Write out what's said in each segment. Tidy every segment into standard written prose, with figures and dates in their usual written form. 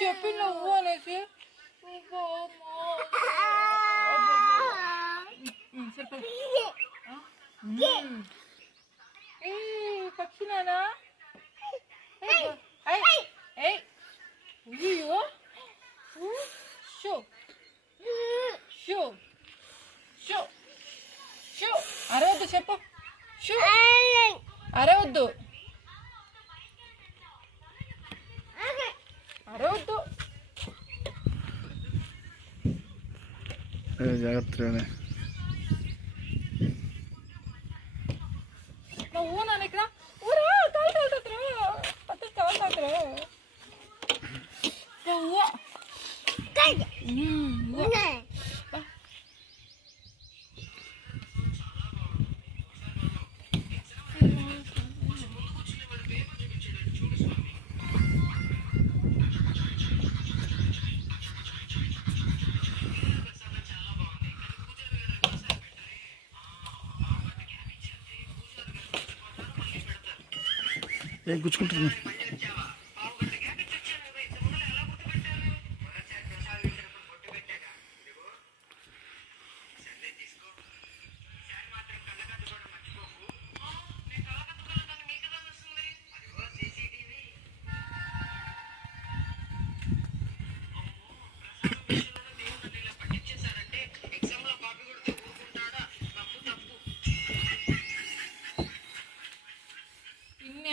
చెప్పి నువ్వు అనేసి పక్షినానా షో షో షో షో అరవద్దు చెప్పు షో అరవద్దు అరవద్దు జాగ్రత్తగానే నువ్వు ನಾನು ఇక్కడ ఊరా కాల్ కాల్తత్రా పత్త కాల్ కాల్తరా నువ్వు కాల్ గుచ్చుకుంటున్నా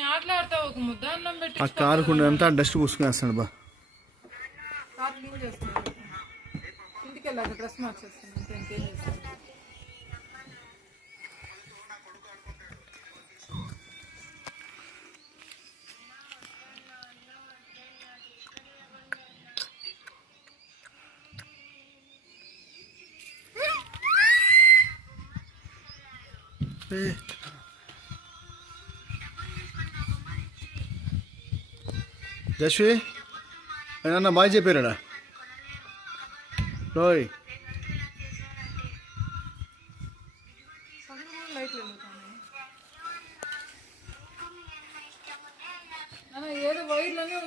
ఆటలాడతావు ఒక ముద్ద అన్నం పెట్టి ఆ కారు కుండంతా డస్ట్ పూసుకునేస్తాడు బా కార్ క్లీన్ చేస్తున్నాడు ఇంటికి వెళ్ళాక డ్రెస్ మార్చేస్తాను ఇంకేం చేస్తాను జశ్వి ఏమన్నా బాగా చెప్పారా రోయ్ ఏదో వైర్లోనే